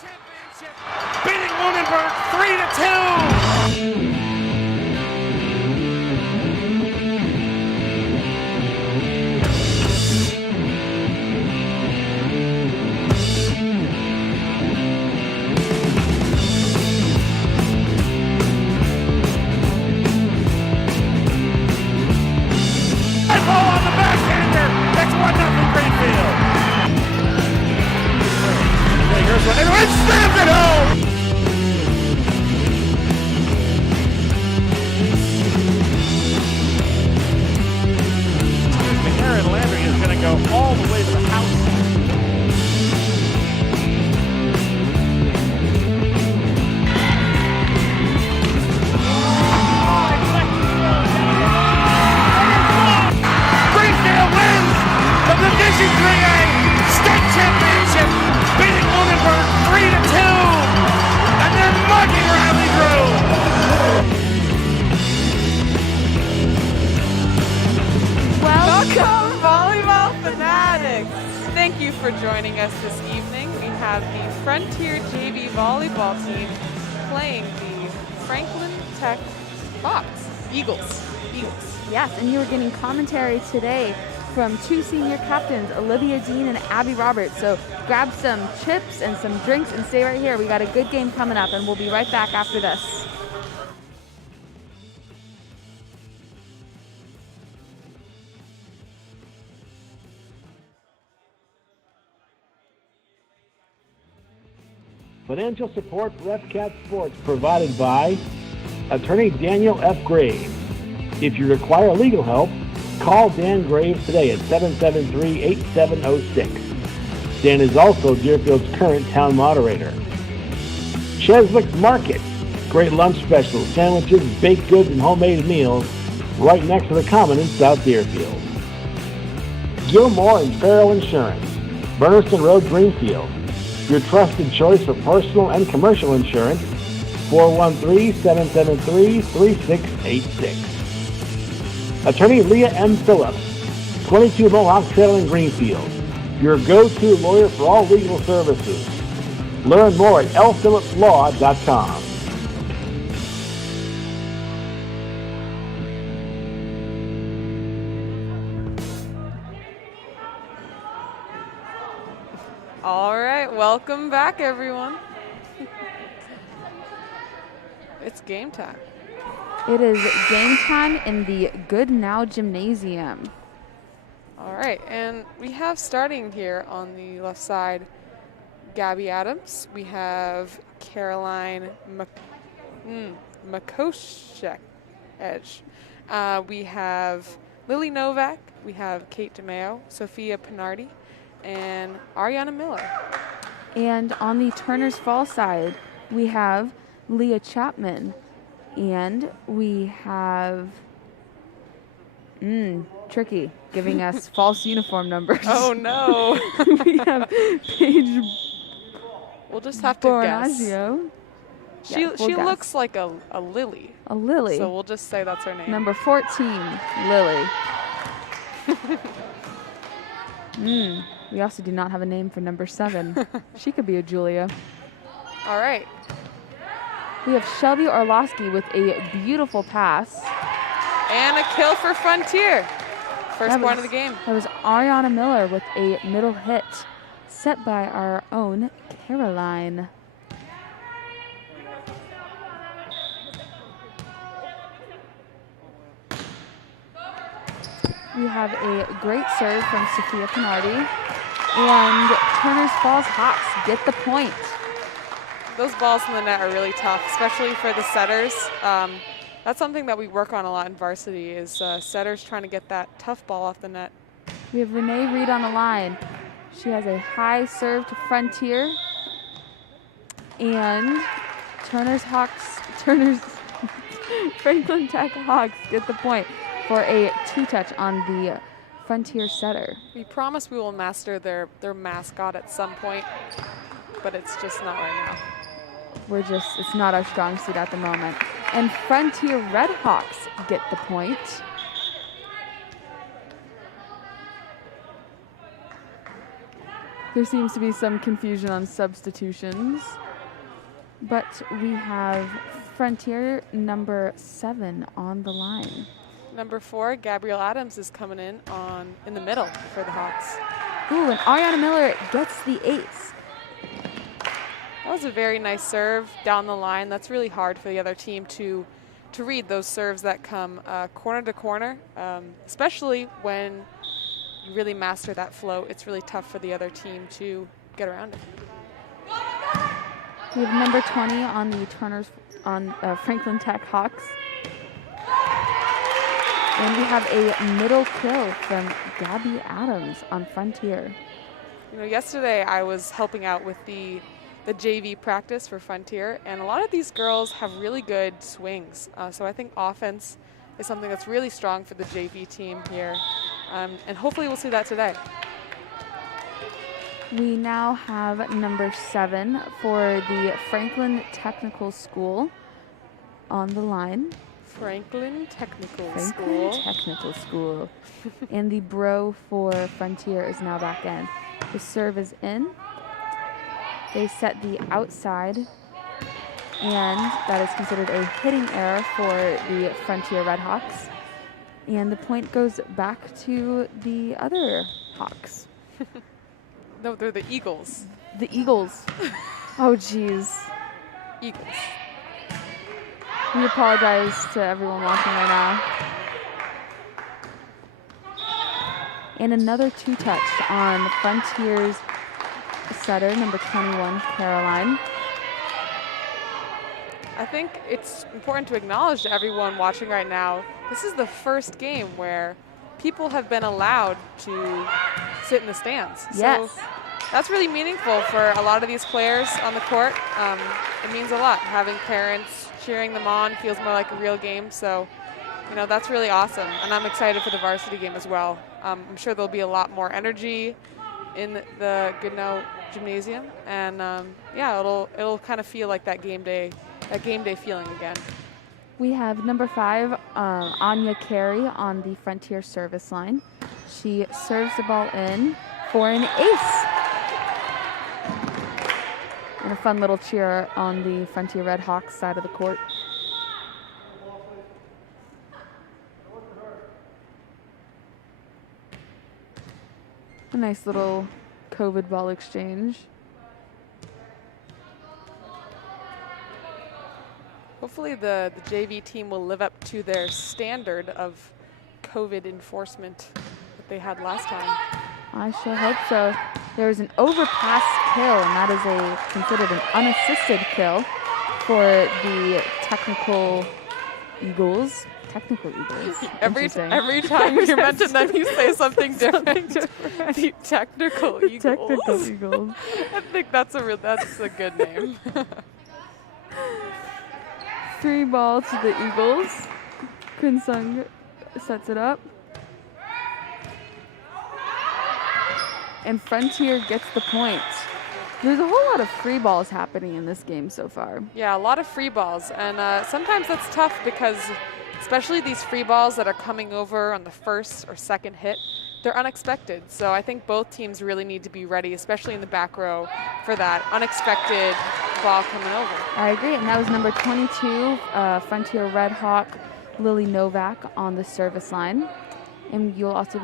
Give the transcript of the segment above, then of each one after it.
Championship, beating Lunenburg 3-2. On the backhander, that's 1-0 Greenfield. Here's one, and it slams it home. Aaron Landry is going to go all the way to the house. Division 3A state championship, beating Lunenburg 3-2, and then mugging Riley Grove. Welcome, volleyball fanatics! Thank you for joining us this evening. We have the Frontier JV volleyball team playing the Franklin Tech Eagles. Yes, and you were getting commentary today from two senior captains, Olivia Dean and Abby Roberts. So grab some chips and some drinks and stay right here. We got a good game coming up, and we'll be right back after this. Financial support for FCAT Sports provided by Attorney Daniel F. Graves. If you require legal help, call Dan Graves today at 773-8706. Dan is also Deerfield's current town moderator. Cheswick's Market. Great lunch specials, sandwiches, baked goods, and homemade meals right next to the Common in South Deerfield. Gilmore and Farrell Insurance. Burniston Road, Greenfield. Your trusted choice for personal and commercial insurance. 413-773-3686. Attorney Leah M. Phillips, 22 Mohawk Trail in Greenfield, your go-to lawyer for all legal services. Learn more at lphillipslaw.com. All right, welcome back, everyone. It's game time. It is game time in the Good Now Gymnasium. All right, and we have starting here on the left side, Gabby Adams. We have Caroline Makoshek edge. We have Lily Novak. We have Kate DeMeo, Sophia Pinardi, and Ariana Miller. And on the Turner's Fall side, we have Leah Chapman. And we have, Tricky, giving us false uniform numbers. Oh, no. We have Paige We'll just have to guess. Bornazio. She looks like a lily. A lily. So we'll just say that's her name. Number 14, Lily. We also do not have a name for number 7. She could be a Julia. All right. We have Shelby Orlowski with a beautiful pass. And a kill for Frontier. First point of the game. That was Ariana Miller with a middle hit set by our own Caroline. We have a great serve from Sophia Pinardi. And Turner's Falls Hawks get the point. Those balls in the net are really tough, especially for the setters. That's something that we work on a lot in varsity is setters trying to get that tough ball off the net. We have Renee Reed on the line. She has a high serve to Frontier. And Franklin Tech Hawks get the point for a 2-touch on the Frontier setter. We promise we will master their mascot at some point, but it's just not right now. It's not our strong suit at the moment. And Frontier Red Hawks get the point. There seems to be some confusion on substitutions. But we have Frontier number 7 on the line. Number 4, Gabrielle Adams, is coming in the middle for the Hawks. Ooh, and Ariana Miller gets the ace. That was a very nice serve down the line. That's really hard for the other team to read those serves that come corner to corner, especially when you really master that flow. It's really tough for the other team to get around it. We have number 20 on the Franklin Tech Hawks. And we have a middle kill from Gabby Adams on Frontier. You know, yesterday I was helping out with the JV practice for Frontier, and a lot of these girls have really good swings. So I think offense is something that's really strong for the JV team here. And hopefully we'll see that today. We now have number 7 for the Franklin Technical School on the line. Franklin Technical School. And the bro for Frontier is now back in. The serve is in. They set the outside, and that is considered a hitting error for the Frontier Redhawks. And the point goes back to the other Hawks. No, they're the Eagles. The Eagles. Oh, geez. Eagles. We apologize to everyone watching right now. And another 2-touch on Frontier's setter, number 21, Caroline. I think it's important to acknowledge to everyone watching right now, this is the first game where people have been allowed to sit in the stands. Yes. So that's really meaningful for a lot of these players on the court. It means a lot. Having parents cheering them on feels more like a real game. So, you know, that's really awesome. And I'm excited for the varsity game as well. I'm sure there'll be a lot more energy in the Goodnow Gymnasium. And yeah, it'll kind of feel like that game day feeling again. We have number 5, Anya Carey on the Frontier service line. She serves the ball in for an ace. And a fun little cheer on the Frontier Red Hawks side of the court. A nice little COVID ball exchange. Hopefully the JV team will live up to their standard of COVID enforcement that they had last time. I sure hope so. There's an overpass kill, and that is considered an unassisted kill for the Technical Eagles. Every time you mention them, you say something different. The Technical Eagles. Technical Eagles. I think that's a good name. 3 ball to the Eagles. Kun Sung sets it up. And Frontier gets the point. There's a whole lot of free balls happening in this game so far. Yeah, a lot of free balls. And sometimes that's tough because especially these free balls that are coming over on the first or second hit, they're unexpected. So I think both teams really need to be ready, especially in the back row, for that unexpected ball coming over. I agree. And that was number 22, Frontier Red Hawk, Lily Novak on the service line. And you'll also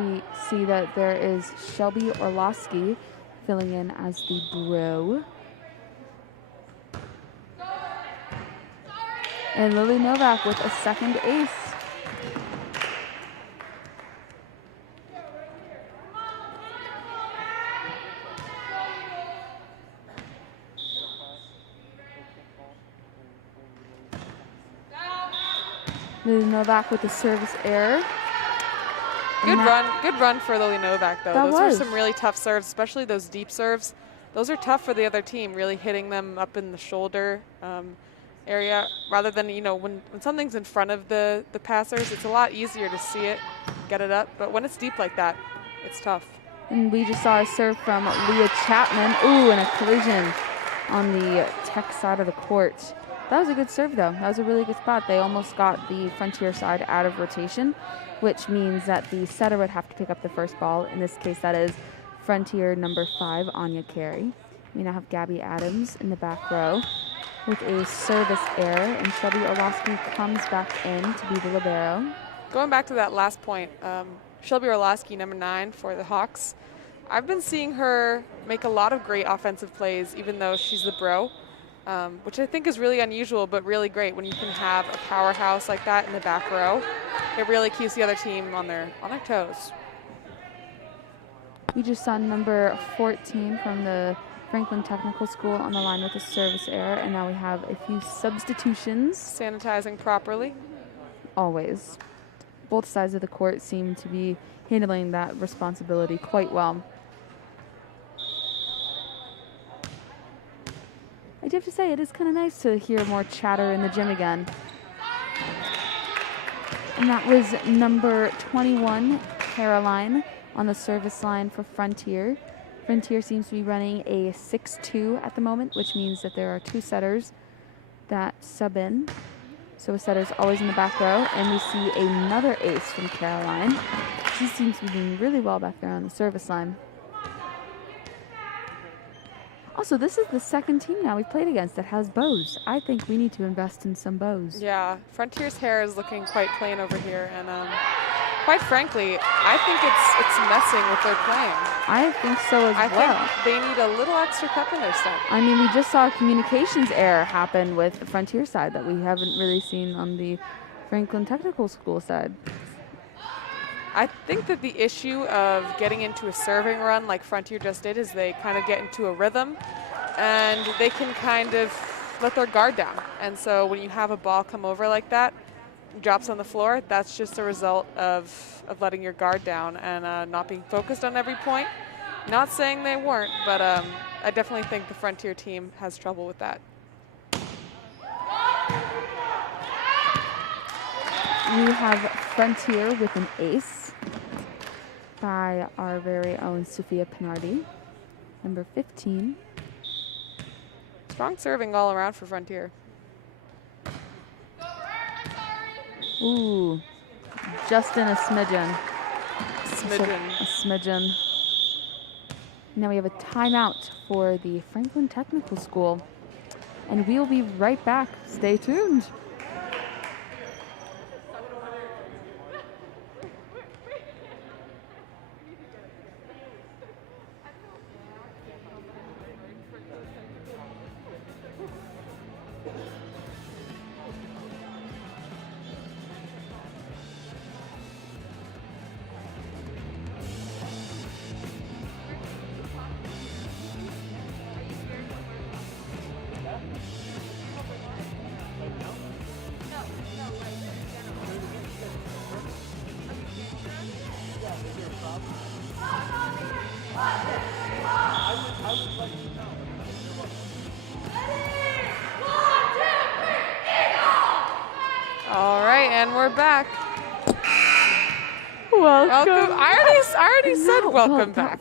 see that there is Shelby Orlowski filling in as the bro. And Lily Novak with a second ace. Lily Novak with a service error. Good run for Lily Novak, though. Those were some really tough serves, especially those deep serves. Those are tough for the other team, really hitting them up in the shoulder area. Rather than, you know, when something's in front of the passers, it's a lot easier to see it, get it up. But when it's deep like that, it's tough. And we just saw a serve from Leah Chapman. Ooh, and a collision on the Tech side of the court. That was a good serve, though. That was a really good spot. They almost got the Frontier side out of rotation, which means that the setter would have to pick up the first ball. In this case, that is Frontier number 5, Anya Carey. We now have Gabby Adams in the back row with a service error, and Shelby Orlowski comes back in to be the libero. Going back to that last point, Shelby Orlowski, number 9 for the Hawks. I've been seeing her make a lot of great offensive plays, even though she's libero, which I think is really unusual, but really great when you can have a powerhouse like that in the back row. It really keeps the other team on their toes. We just saw number 14 from the Franklin Technical School on the line with a service error, and now we have a few substitutions. Sanitizing properly. Always. Both sides of the court seem to be handling that responsibility quite well. I do have to say, it is kind of nice to hear more chatter in the gym again. And that was number 21, Caroline, on the service line for Frontier. Frontier seems to be running a 6-2 at the moment, which means that there are 2 setters that sub in. So a setter's always in the back row, and we see another ace from Caroline. She seems to be doing really well back there on the service line. Also, this is the second team now we've played against that has bows. I think we need to invest in some bows. Yeah, Frontier's hair is looking quite plain over here, and quite frankly, I think it's messing with their playing. I think so as well. I think they need a little extra pep in their step. I mean, we just saw a communications error happen with the Frontier side that we haven't really seen on the Franklin Technical School side. I think that the issue of getting into a serving run like Frontier just did is they kind of get into a rhythm and they can kind of let their guard down. And so when you have a ball come over like that, drops on the floor, that's just a result of letting your guard down and not being focused on every point. Not saying they weren't, but I definitely think the Frontier team has trouble with that. We have Frontier with an ace by our very own Sophia Pinardi, number 15. Strong serving all around for Frontier. Ooh, just in a smidgen. Smidgen. A smidgen. Now we have a timeout for the Franklin Technical School, and we'll be right back. Stay tuned. All right, and we're back. Welcome. I already said welcome back.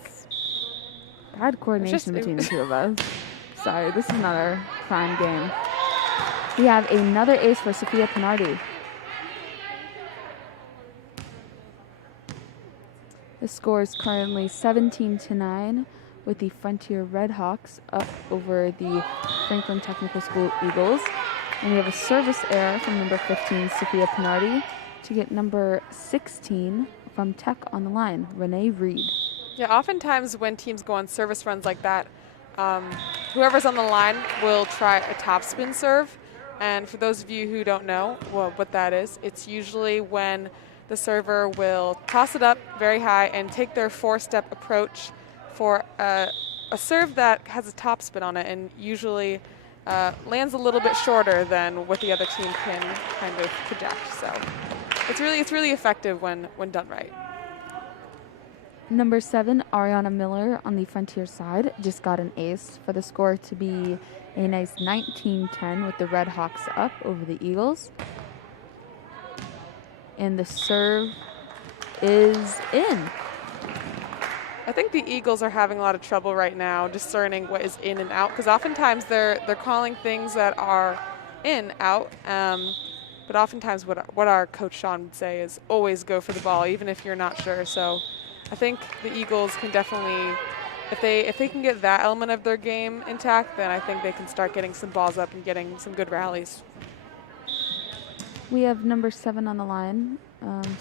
Bad coordination between the two of us. Sorry, this is not our prime game. We have another ace for Sophia Pinardi. The score is currently 17-9 with the Frontier Redhawks up over the Franklin Technical School Eagles. And we have a service error from number 15, Sophia Pinardi, to get number 16 from Tech on the line, Renee Reed. Yeah, oftentimes when teams go on service runs like that, whoever's on the line will try a topspin serve. And for those of you who don't know what that is, it's usually when the server will toss it up very high and take their 4-step approach for a serve that has a topspin on it and usually lands a little bit shorter than what the other team can kind of project. So it's really effective when done right. Number 7, Ariana Miller on the Frontier side just got an ace for the score to be a nice 19-10 with the Redhawks up over the Eagles. And the serve is in. I think the Eagles are having a lot of trouble right now discerning what is in and out, because oftentimes they're calling things that are in, out, but oftentimes what our coach Sean would say is always go for the ball, even if you're not sure. So I think the Eagles can definitely if they can get that element of their game intact, then I think they can start getting some balls up and getting some good rallies. We have number 7 on the line.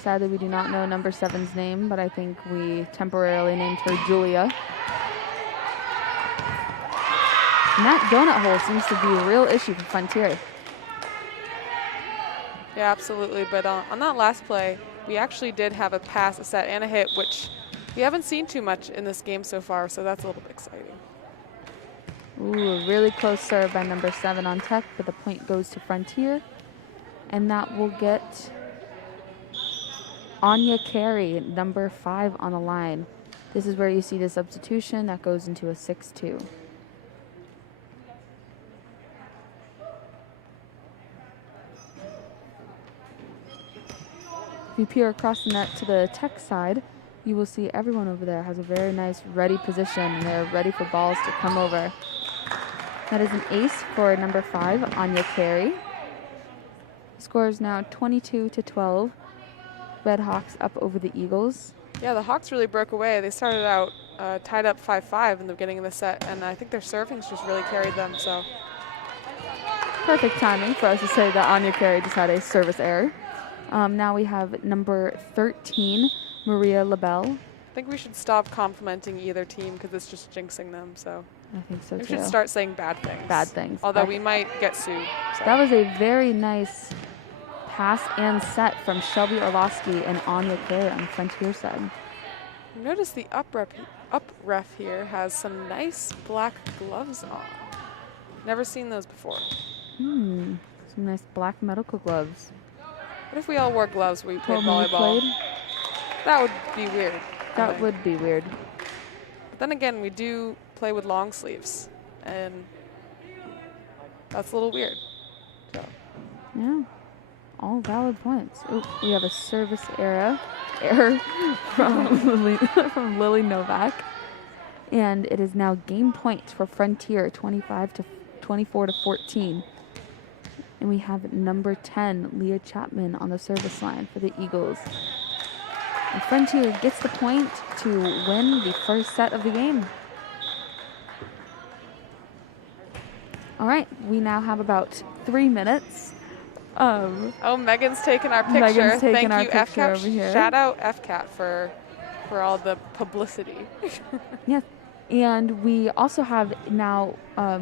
Sadly, we do not know number 7's name, but I think we temporarily named her Julia. And that donut hole seems to be a real issue for Frontier. Yeah, absolutely. But on that last play, we actually did have a pass, a set, and a hit, which we haven't seen too much in this game so far, so that's a little bit exciting. Ooh, a really close serve by number 7 on Tech, but the point goes to Frontier. And that will get Anya Carey, number 5 on the line. This is where you see the substitution that goes into a 6-2. If you peer across the net to the Tech side, you will see everyone over there has a very nice ready position. They're ready for balls to come over. That is an ace for number 5, Anya Carey. Score is now 22-12. Red Hawks up over the Eagles. Yeah, the Hawks really broke away. They started out tied up 5-5 in the beginning of the set, and I think their servings just really carried them. So Perfect timing for us to say that Anya Carey just had a service error. Now we have number 13, Maria LaBelle. I think we should stop complimenting either team because it's just jinxing them. So I think so we too. should start saying bad things. Bad things. Although we might get sued. So. That was a very nice pass and set from Shelby Orlowski and Anya Carey on the Frontier side. Notice the up ref here has some nice black gloves on. Never seen those before. Some nice black medical gloves. What if we all wore gloves when we played When we volleyball? played? That would be weird. That would be weird. But then again, we do play with long sleeves, and that's a little weird. So. Yeah, all valid points. Oh, we have a service error from Lily Novak, and it is now game point for Frontier, 24-14. And we have number 10, Leah Chapman, on the service line for the Eagles. And Frontier gets the point to win the first set of the game. All right, we now have about 3 minutes. Oh, Megan's taking our picture. Megan's taking our Thank you, picture FCAT. over here. Shout out FCAT for all the publicity. Yes. And we also have now,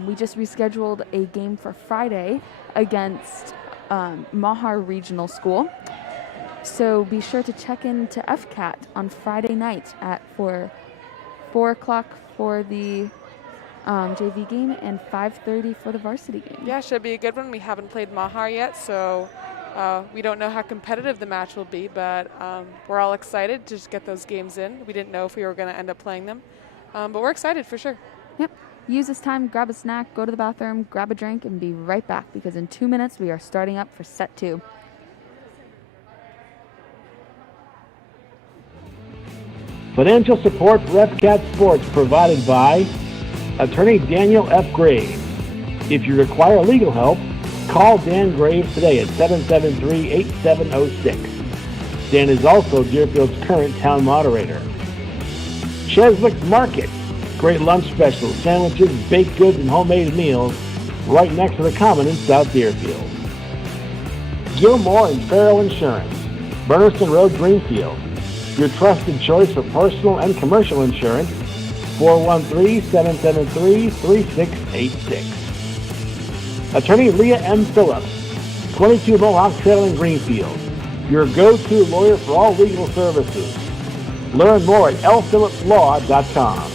we just rescheduled a game for Friday against Mahar Regional School. So be sure to check in to FCAT on Friday night for 4 o'clock for the JV game and 5:30 for the varsity game. Yeah, should be a good one. We haven't played Mahar yet, so we don't know how competitive the match will be, but we're all excited to just get those games in. We didn't know if we were going to end up playing them, but we're excited for sure. Yep. Use this time, grab a snack, go to the bathroom, grab a drink, and be right back because in 2 minutes we are starting up for set 2. Financial support for FCAT Sports provided by Attorney Daniel F. Graves. If you require legal help, call Dan Graves today at 773-8706. Dan is also Deerfield's current town moderator. Cheswick Market. Great lunch specials, sandwiches, baked goods, and homemade meals right next to the Common in South Deerfield. Gilmore and Farrell Insurance. Burniston Road, Greenfield. Your trusted choice for personal and commercial insurance. 413-773-3686. Attorney Leah M. Phillips, 22 Mohawk Trail in Greenfield. Your go-to lawyer for all legal services. Learn more at lphillipslaw.com.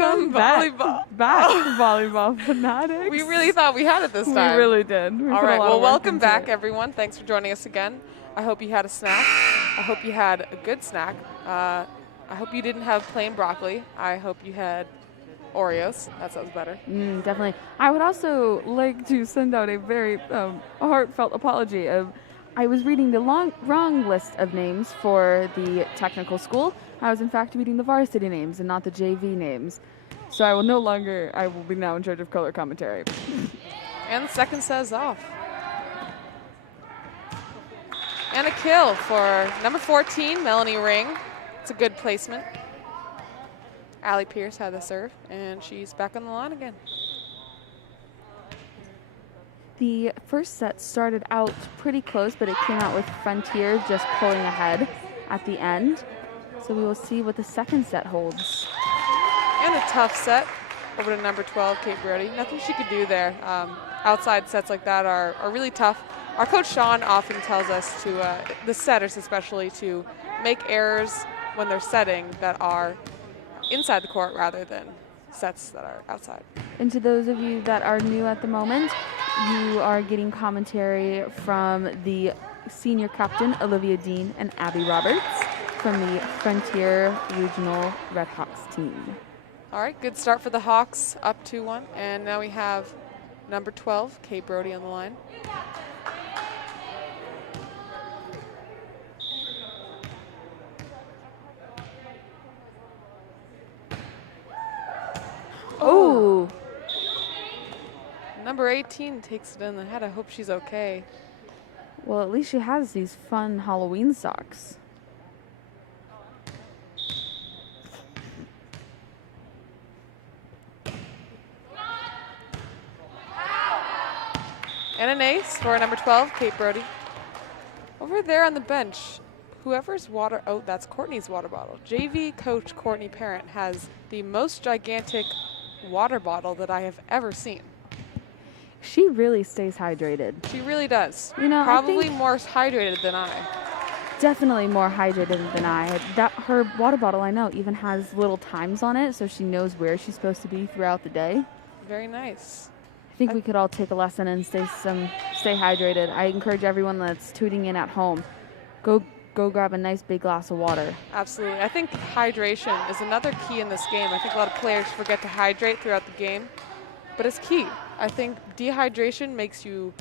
Welcome, volleyball. Back, volleyball fanatics. We really thought we had it this time. We really did. All right, well, welcome back, everyone. Thanks for joining us again. I hope you had a snack. I hope you had a good snack. I hope you didn't have plain broccoli. I hope you had Oreos. That sounds better. Definitely. I would also like to send out a very heartfelt apology. I was reading the wrong list of names for the technical school. I was in fact reading the varsity names and not the JV names. So I will be now in charge of color commentary. And the second set is off. And a kill for number 14, Melanie Ring. It's a good placement. Allie Pierce had the serve, and she's back on the line again. The first set started out pretty close, but it came out with Frontier just pulling ahead at the end. So we will see what the second set holds. And a tough set over to number 12, Kate Brody. Nothing she could do there. Outside sets like that are really tough. Our coach Sean often tells us to, the setters especially, to make errors when they're setting that are inside the court rather than sets that are outside. And to those of you that are new at the moment, you are getting commentary from the senior captain, Olivia Dean, and Abby Roberts from the Frontier Regional Red Hawks team. All right, good start for the Hawks, up 2-1. And now we have number 12, Kate Brody, on the line. Oh! Number 18 takes it in the head. I hope she's okay. Well, at least she has these fun Halloween socks. And an ace for number 12, Kate Brody. Over there on the bench, whoever's water, oh, that's Courtney's water bottle. JV coach Courtney Parent has the most gigantic water bottle that I have ever seen. She really stays hydrated. She really does. You know, probably more hydrated than I. Definitely more hydrated than I. That her water bottle, I know, even has little times on it, so she knows where she's supposed to be throughout the day. Very nice. I think we could all take a lesson and stay hydrated. I encourage everyone that's tuning in at home, go grab a nice big glass of water. Absolutely. I think hydration is another key in this game. I think a lot of players forget to hydrate throughout the game, but it's key. I think dehydration makes you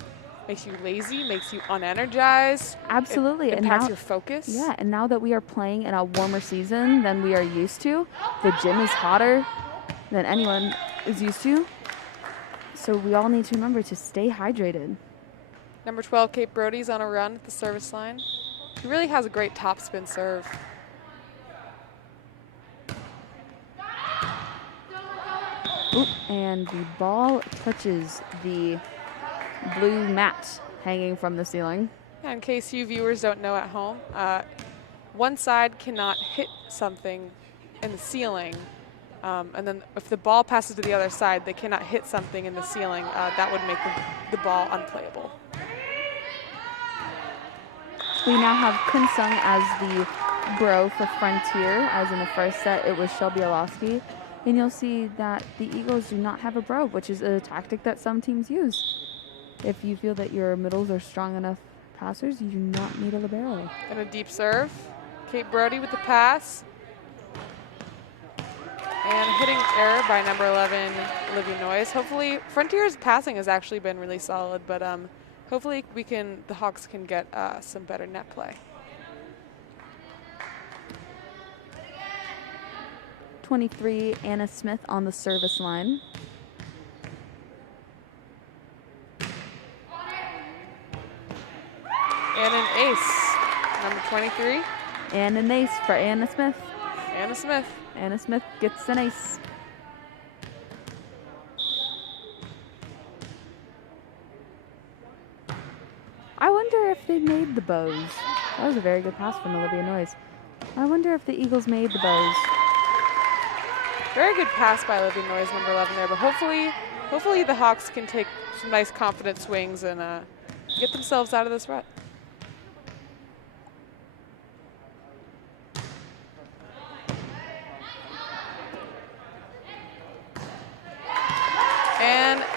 lazy, makes you unenergized. Absolutely. It impacts your focus. Yeah, and now that we are playing in a warmer season than we are used to, the gym is hotter than anyone is used to. So we all need to remember to stay hydrated. Number 12, Kate Brody's on a run at the service line. He really has a great topspin serve. Oop, and the ball touches the blue mat hanging from the ceiling. Yeah, in case you viewers don't know at home, one side cannot hit something in the ceiling, and then if the ball passes to the other side, they cannot hit something in the ceiling. That would make the ball unplayable. We now have Kun Sung as the bro for Frontier, as in the first set it was Shelby Orlowski. And you'll see that the Eagles do not have a bro, which is a tactic that some teams use. If you feel that your middles are strong enough passers, you do not need a libero. And a deep serve. Kate Brody with the pass. And hitting error by number 11, Olivia Noyes. Hopefully, Frontier's passing has actually been really solid, but hopefully the Hawks can get some better net play. 23, Anna Smith on the service line. And an ace, number 23. And an ace for Anna Smith. Anna Smith. Anna Smith gets an ace. I wonder if they made the bows. That was a very good pass from Olivia Noyes. I wonder if the Eagles made the bows. Very good pass by Olivia Noyes, number 11 there, but hopefully the Hawks can take some nice confident swings and get themselves out of this rut.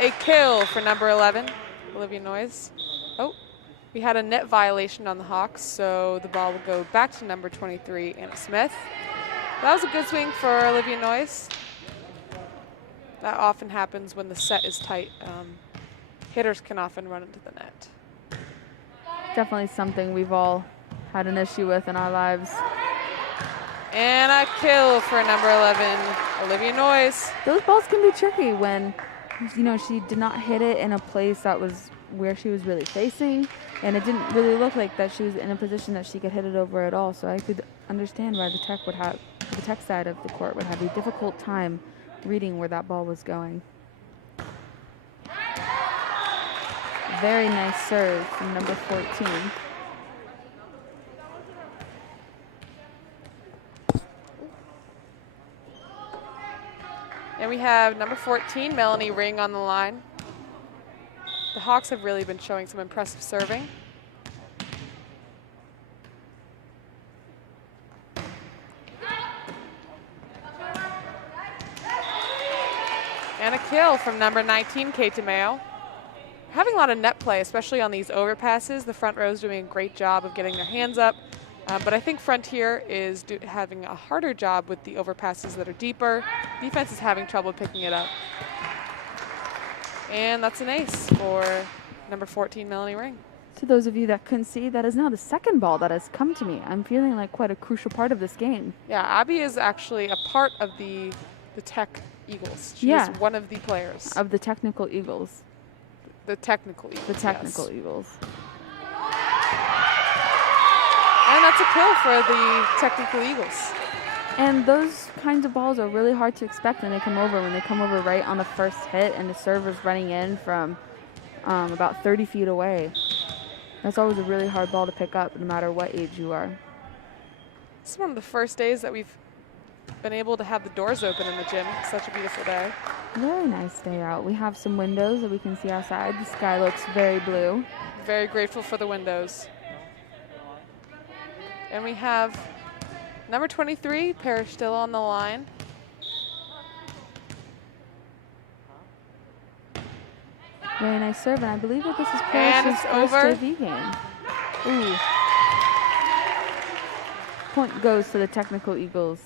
a kill for number 11, Olivia Noyes. Oh, we had a net violation on the Hawks, so the ball will go back to number 23, Anna Smith. That was a good swing for Olivia Noyes. That often happens when the set is tight. Hitters can often run into the net. Definitely something we've all had an issue with in our lives. And a kill for number 11, Olivia Noyes. Those balls can be tricky when, you know, she did not hit it in a place that was where she was really facing, and it didn't really look like that she was in a position that she could hit it over at all. So I could understand why the tech side of the court would have a difficult time reading where that ball was going. Very nice serve from number 14. And we have number 14, Melanie Ring, on the line. The Hawks have really been showing some impressive serving. And a kill from number 19, Kate DeMeo. Having a lot of net play, especially on these overpasses. The front row is doing a great job of getting their hands up. But I think Frontier is having a harder job with the overpasses that are deeper. Defense is having trouble picking it up. And that's an ace for number 14, Melanie Ring. To those of you that couldn't see, that is now the second ball that has come to me. I'm feeling like quite a crucial part of this game. Yeah, Abby is actually a part of the Tech Eagles. She Yeah. is one of the players. Of the technical Eagles. The technical Eagles. The technical yes. Eagles. And that's a kill for the technical Eagles. And those kinds of balls are really hard to expect when they come over. When they come over right on the first hit and the server's running in from about 30 feet away. That's always a really hard ball to pick up no matter what age you are. This is one of the first days that we've been able to have the doors open in the gym. It's such a beautiful day. Very nice day out. We have some windows that we can see outside. The sky looks very blue. Very grateful for the windows. And we have number 23, Parrish, still on the line. Very nice serve, and I believe that this is And Parrish's it's first over. JV game. Ooh. Point goes to the technical Eagles.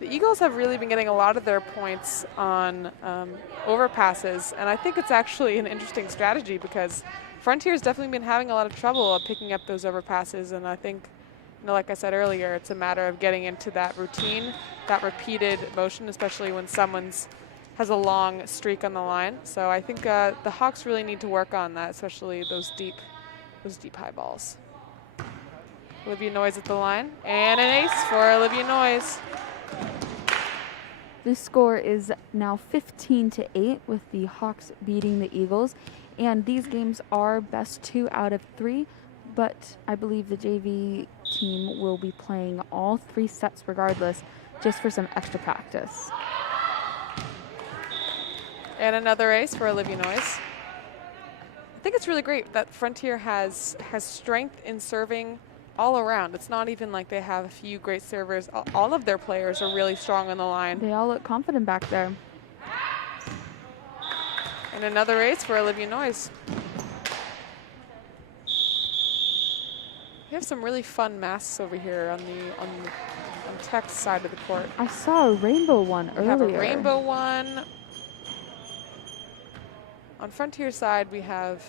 The Eagles have really been getting a lot of their points on overpasses, and I think it's actually an interesting strategy because Frontier's definitely been having a lot of trouble picking up those overpasses, and I think, you know, like I said earlier, it's a matter of getting into that routine, that repeated motion, especially when someone's has a long streak on the line. So I think the Hawks really need to work on that, especially those deep high balls. Olivia Noyes at the line, and an ace for Olivia Noyes. The score is now 15-8 with the Hawks beating the Eagles. And these games are best 2 out of 3, but I believe the JV team will be playing all 3 sets regardless, just for some extra practice. And another ace for Olivia Noyes. I think it's really great that Frontier has strength in serving all around. It's not even like they have a few great servers. All of their players are really strong on the line. They all look confident back there. And another ace for Olivia Noyes. We have some really fun masks over here on Tech's side of the court. I saw a rainbow one earlier. We have a rainbow one. On Frontier side, we have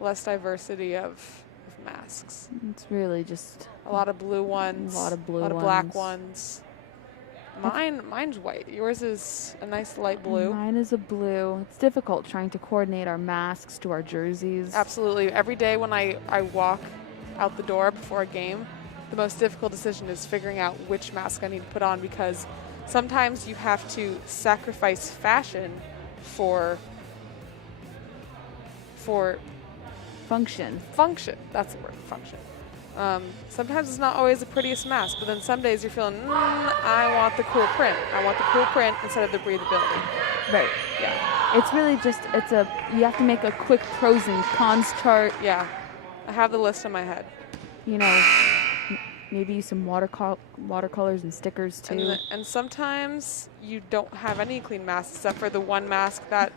less diversity of masks. It's really just a lot of blue ones. A lot of blue ones. A lot of ones. black ones. Mine's white. Yours is a nice light blue. Mine is a blue. It's difficult trying to coordinate our masks to our jerseys. Absolutely. Every day when I walk out the door before a game, the most difficult decision is figuring out which mask I need to put on, because sometimes you have to sacrifice fashion for function. Function. That's the word, function. Sometimes it's not always the prettiest mask, but then some days you're feeling, I want the cool print. I want the cool print instead of the breathability. Right. Yeah. It's really just, you have to make a quick pros and cons chart. Yeah. I have the list in my head. You know, maybe some watercolors and stickers too. And sometimes you don't have any clean masks except for the one mask that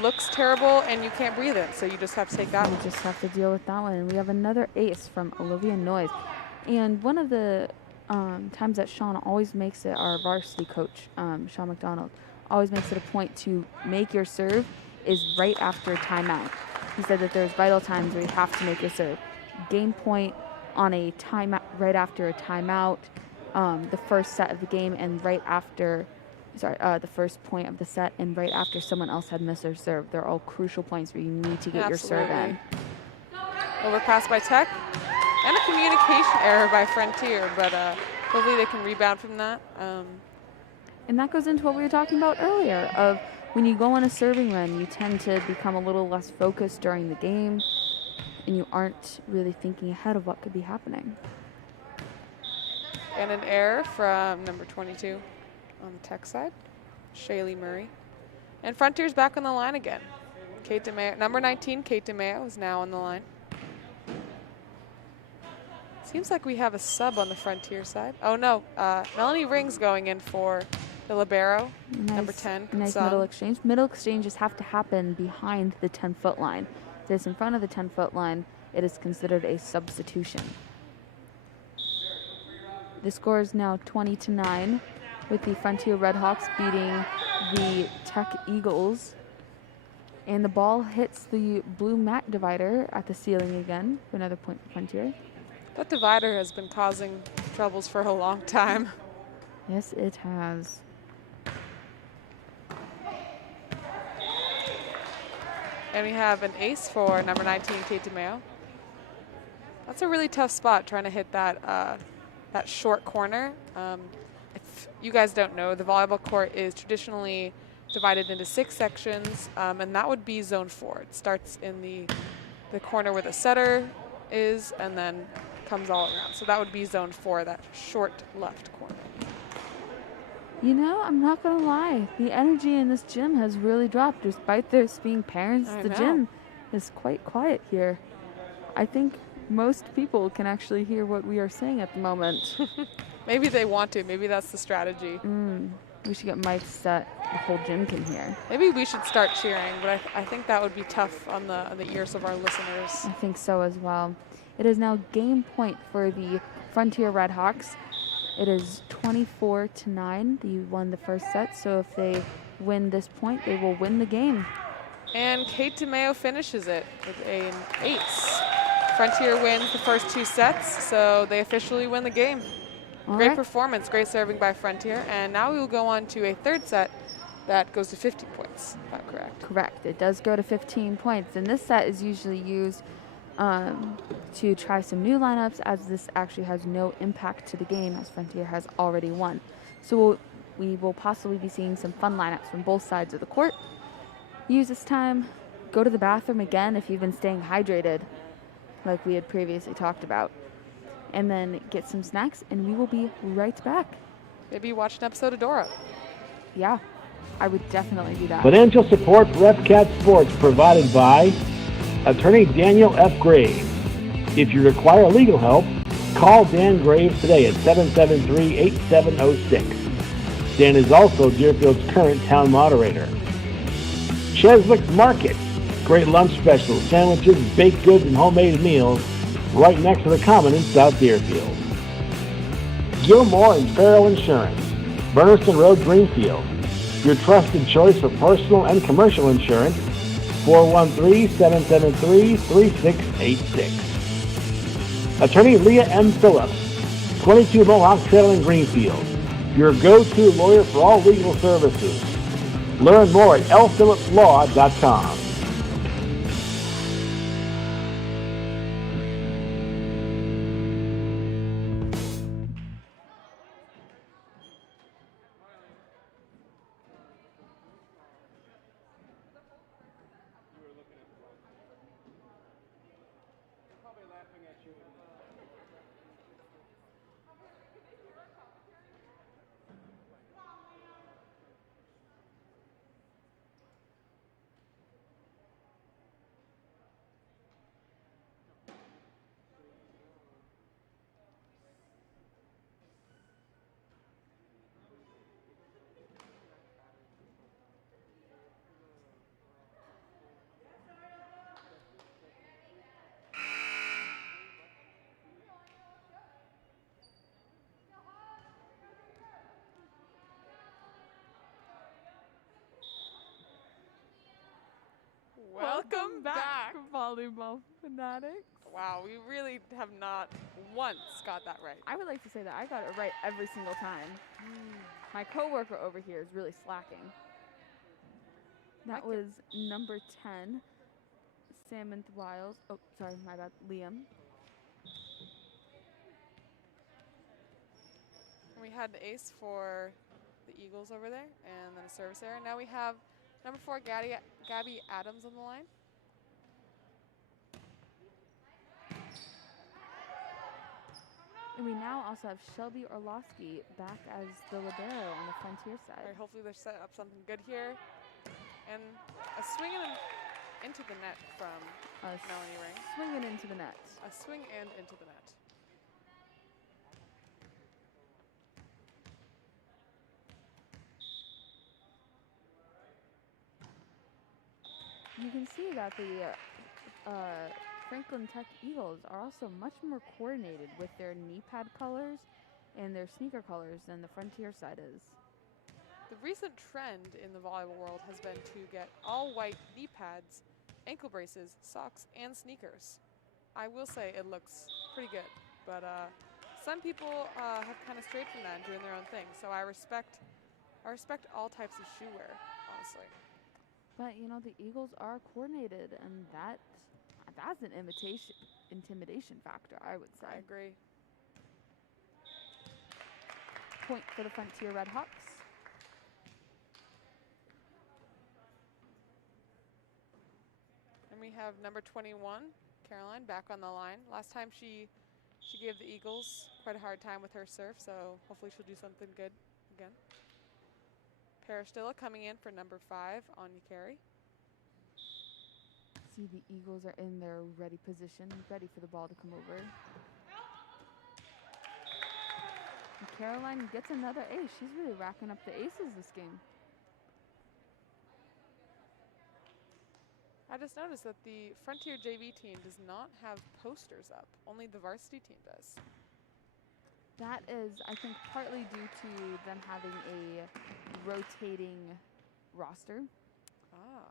looks terrible and you can't breathe it, so you just have to take that We one. just have to deal with that one. And we have another ace from Olivia Noyes. And one of the times that Sean always makes it, our varsity coach, Sean McDonald, always makes it a point to make your serve is right after timeout. He said that there's vital times where you have to make your serve. Game point on a timeout, right after a timeout, the first set of the game, and right after, the first point of the set, and right after someone else had missed their serve. They're all crucial points where you need to get your serve in. Overpass by Tech, and a communication error by Frontier, but hopefully they can rebound from that. And that goes into what we were talking about earlier of when you go on a serving run, you tend to become a little less focused during the game, and you aren't really thinking ahead of what could be happening. And an error from number 22 on the Tech side, Shaylee Murray. And Frontier's back on the line again. Kate DeMeo, number 19, Kate DeMeo is now on the line. Seems like we have a sub on the Frontier side. Oh no, Melanie Ring's going in for the libero, number 10. Nice middle exchange. Middle exchanges have to happen behind the 10-foot line. If it's in front of the 10-foot line, it is considered a substitution. The score is now 20-9 with the Frontier Redhawks beating the Tech Eagles. And the ball hits the blue mat divider at the ceiling again for another point for Frontier. That divider has been causing troubles for a long time. Yes, it has. And we have an ace for number 19, Kate DeMeo. That's a really tough spot, trying to hit that that short corner. If you guys don't know, the volleyball court is traditionally divided into 6 sections, and that would be zone 4. It starts in the corner where the setter is, and then comes all around. So that would be zone 4, that short left corner. You know, I'm not gonna lie. The energy in this gym has really dropped. Despite there being parents, the gym is quite quiet here. I think most people can actually hear what we are saying at the moment. Maybe they want to. Maybe that's the strategy. We should get mics set the whole gym can hear. Maybe we should start cheering, but I think that would be tough on the ears of our listeners. I think so as well. It is now game point for the Frontier Redhawks. It is 24-9. They won the first set, so if they win this point, they will win the game. And Kate DeMeo finishes it with an ace. Frontier wins the first 2 sets, so they officially win the game. Great performance, great serving by Frontier. And now we will go on to a third set that goes to 50 points. Is that correct? Correct. It does go to 15 points. And this set is usually used to try some new lineups, as this actually has no impact to the game, as Frontier has already won. So we will possibly be seeing some fun lineups from both sides of the court. Use this time, go to the bathroom again if you've been staying hydrated, like we had previously talked about, and then get some snacks, and we will be right back. Maybe watch an episode of Dora. Yeah, I would definitely do that. Financial support for FCAT Sports provided by Attorney Daniel F. Graves. If you require legal help, call Dan Graves today at 773-8706. Dan is also Deerfield's current town moderator. Cheswick's Market. Great lunch specials, sandwiches, baked goods, and homemade meals right next to the Common in South Deerfield. Gilmore and Farrell Insurance. Berniston Road, Greenfield. Your trusted choice for personal and commercial insurance. 413-773-3686. Attorney Leah M. Phillips, 22 Mohawk Trail in Greenfield. Your go-to lawyer for all legal services. Learn more at lphillipslaw.com. Volleyball fanatics. Wow, we really have not once got that right. I would like to say that I got it right every single time. My coworker over here is really slacking. That was number 10, Samantha Wiles. Oh, sorry, my bad, Liam. We had the ace for the Eagles over there, and then a service error. Now we have number 4, Gabby Adams on the line. And we now also have Shelby Orlowski back as the libero on the Frontier All right, side. hopefully they're set up something good here. And a swing into the net from Melanie Ring. Swinging into the net. A swing and into the net. You can see that the Franklin Tech Eagles are also much more coordinated with their knee pad colors and their sneaker colors than the Frontier side is. The recent trend in the volleyball world has been to get all white knee pads, ankle braces, socks, and sneakers. I will say it looks pretty good, but some people have kind of strayed from that and doing their own thing. So I respect all types of shoe wear, honestly. But you know, the Eagles are coordinated, and that's an intimidation factor, I would say. I agree. Point for the Frontier Redhawks. And we have number 21, Caroline, back on the line. Last time she gave the Eagles quite a hard time with her serve, so hopefully she'll do something good again. Parastilla coming in for number 5, Anya Carey. See, the Eagles are in their ready position, ready for the ball to come over. And Caroline gets another ace. She's really racking up the aces this game. I just noticed that the Frontier JV team does not have posters up. Only the varsity team does. That is, I think, partly due to them having a rotating roster. Ah.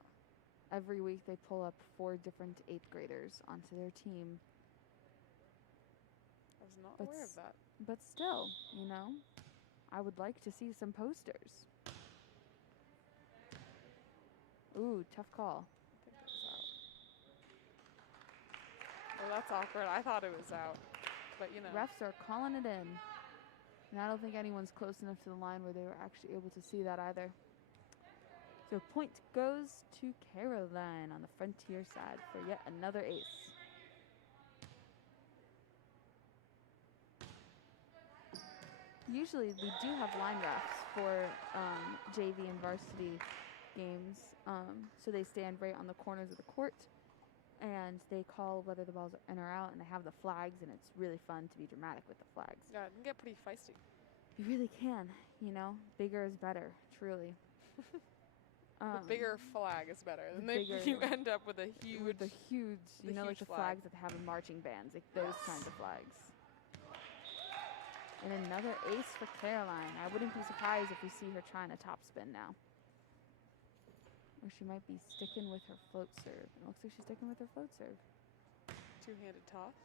Every week they pull up 4 different 8th graders onto their team. I was not aware of that. But still, you know, I would like to see some posters. Ooh, tough call. I think it was out. Oh, that's awkward. I thought it was out. But, you know. Refs are calling it in. And I don't think anyone's close enough to the line where they were actually able to see that either. So point goes to Caroline on the Frontier side for yet another ace. Usually we do have line refs for JV and varsity games. So they stand right on the corners of the court and they call whether the ball's in or out, and they have the flags, and it's really fun to be dramatic with the flags. Yeah, it can get pretty feisty. You really can, you know. Bigger is better, truly. The bigger flag is better. Then bigger, you end up with a huge... With the huge, you know, like the flag. flags that they have in marching bands, like those kinds of flags. And another ace for Caroline. I wouldn't be surprised if we see her trying a topspin now. Or she might be sticking with her float serve. It looks like she's sticking with her float serve. Two-handed toss.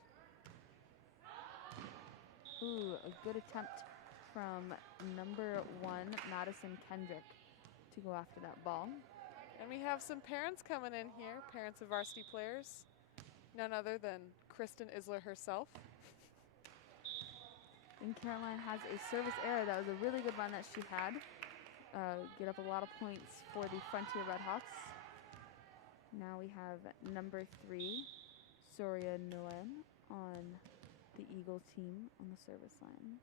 Ooh, a good attempt from number 1, Madison Kendrick, to go after that ball. And we have some parents coming in here, parents of varsity players. None other than Kristen Isler herself. And Caroline has a service error. That was a really good run that she had. Get up a lot of points for the Frontier Redhawks. Now we have number 3, Soria Nguyen, on the Eagle team on the service line.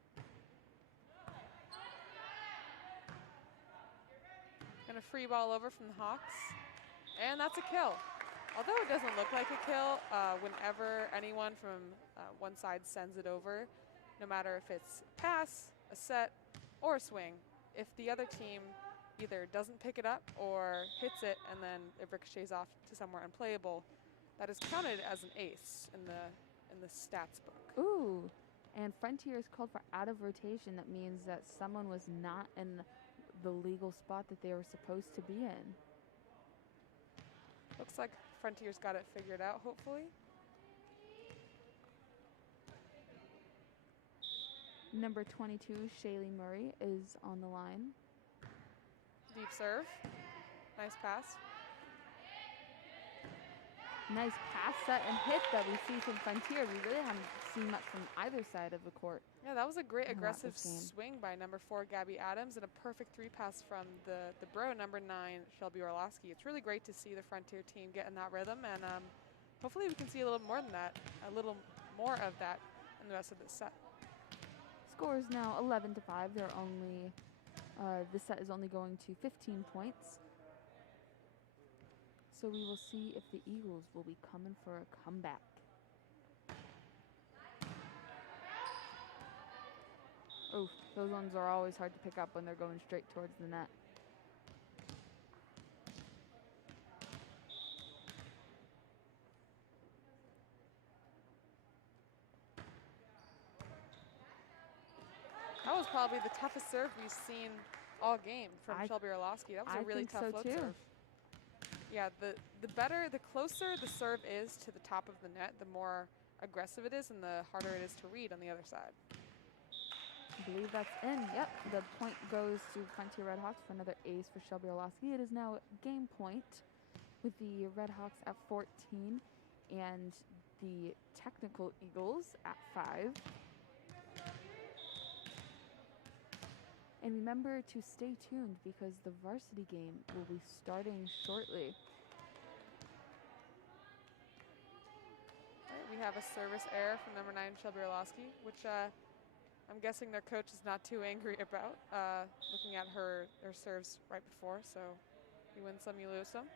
And a free ball over from the Hawks. And that's a kill. Although it doesn't look like a kill, whenever anyone from one side sends it over, no matter if it's a pass, a set, or a swing, if the other team either doesn't pick it up or hits it and then it ricochets off to somewhere unplayable, that is counted as an ace in the stats book. Ooh, and Frontier is called for out of rotation. That means that someone was not in the legal spot that they were supposed to be in. Looks like Frontiers got it figured out, hopefully. Number 22, Shaylee Murray, is on the line. Deep serve. Nice pass. Nice pass set and hit that we see from Frontier. We really haven't seen much from either side of the court. Yeah, that was a great Not aggressive this game. swing by number 4, Gabby Adams, and a perfect 3 pass from the bro, number 9, Shelby Orlowski. It's really great to see the Frontier team get in that rhythm, and hopefully we can see a little more than that, a little more of that in the rest of this set. Score is now 11-5. They're only, this set is only going to 15 points. So we will see if the Eagles will be coming for a comeback. Oh, those ones are always hard to pick up when they're going straight towards the net. That was probably the toughest serve we've seen all game from Shelby Orlowski. That was a really think tough so float too. serve. Yeah, the closer the serve is to the top of the net, the more aggressive it is and the harder it is to read on the other side. I believe that's in. Yep, the point goes to Frontier Redhawks for another ace for Shelby Orlowski. It is now game point with the Redhawks at 14 and the Technical Eagles at 5. And remember to stay tuned because the varsity game will be starting shortly. All right, we have a service error from number 9, Shelby Orlowski, which I'm guessing their coach is not too angry about, looking at her serves right before. So you win some, you lose some.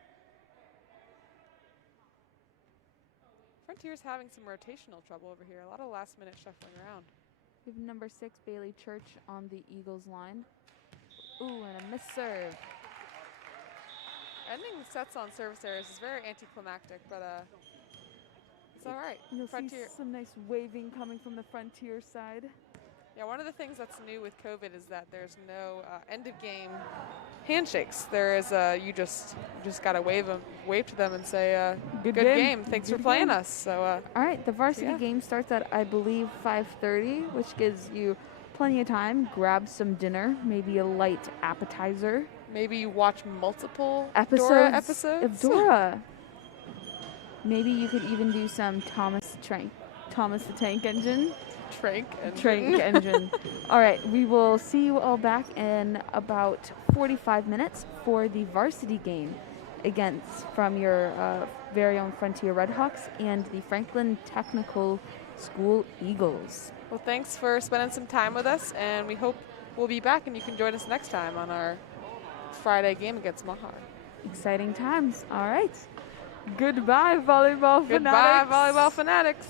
Frontier's having some rotational trouble over here. A lot of last-minute shuffling around. We have number 6, Bailey Church, on the Eagles line. Ooh, and a missed serve. Ending sets on service errors is very anticlimactic, but it's all right. You'll see Frontier. some nice waving coming from the Frontier side. Yeah, one of the things that's new with COVID is that there's no end-of-game handshakes. There is you just gotta wave to them and say, "Good game. Thanks for playing us." So. All right, the varsity game starts at, I believe, 5:30, which gives you plenty of time. Grab some dinner, maybe a light appetizer. Maybe you watch multiple Episodes Dora episodes of Dora. Maybe you could even do some Thomas the Tank Engine. Trank Engine. All right, we will see you all back in about 45 minutes for the varsity game from your very own Frontier Redhawks and the Franklin Technical School Eagles. Well, thanks for spending some time with us, and we hope we'll be back and you can join us next time on our Friday game against Mahar. Exciting times. All right. Goodbye, volleyball fanatics. Goodbye, volleyball fanatics.